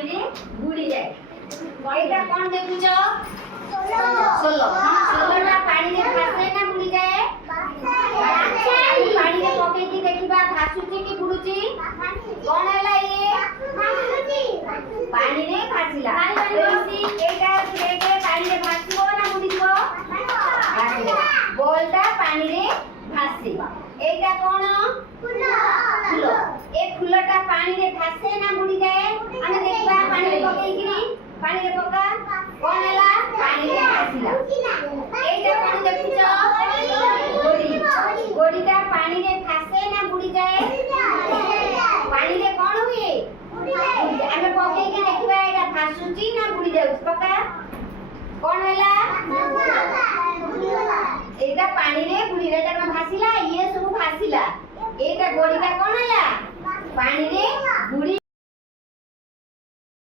ବୁଡି ଯାଏ। ଏଇଟା କଣ ଦେଖୁଛ? ସୋଲ। ସୋଲଟା ପାଣିରେ ଭାସେ ନା ବୁଡି ଯାଏ? ପାଣିରେ ପକେଇକି ଦେଖିବା ଭାସୁଛି କି ବୁଡୁଛି? କଣ ହେଲା ଇଏ? ପାଣିରେ ଭାସିଲା। ଏଇଟା ପାଣିରେ ଭାସିବ ନା ବୁଡିଯିବ? ବଲଟା ପାଣିରେ ଭାସେ। ଏଇଟା କଣ? ଫୁଲ। ଏ ଫୁଲଟା ପାଣିରେ ଭାସେ ନା ବୁଡି ଯାଏ? ଆମେ ଦେଖିବା ପାଣିରେ ପକେଇକିରି। ପାଣିରେ ପକା। କଣ ହେଲା? ପାଣିରେ ଭାସିଲା। ଏଇଟା କଣ ଦେଖୁଛ? ଗୋଡି। ଗୋଡିଟା ପାଣିରେ ଭାସେ ନା ବୁଡି ଯାଏ? ପାଣିରେ କଣ ହୁଏ? ଆମେ ପକେଇକି ଦେଖିବା ଏଇଟା ଭାସୁଛି ନା ବୁଡି ଯାଉଛି? ପକା। କଣ ହେଲା? ଏଇଟା ପାଣିରେ ବୁଡିଲା। ଏଇଟା କଣ ଭାସିଲା? ଇଏ ସବୁ ଭାସିଲା। ଏଇଟା ଗୋଡିଟା କଣ ହେଲା? ପାଣିରେ ବୁଡି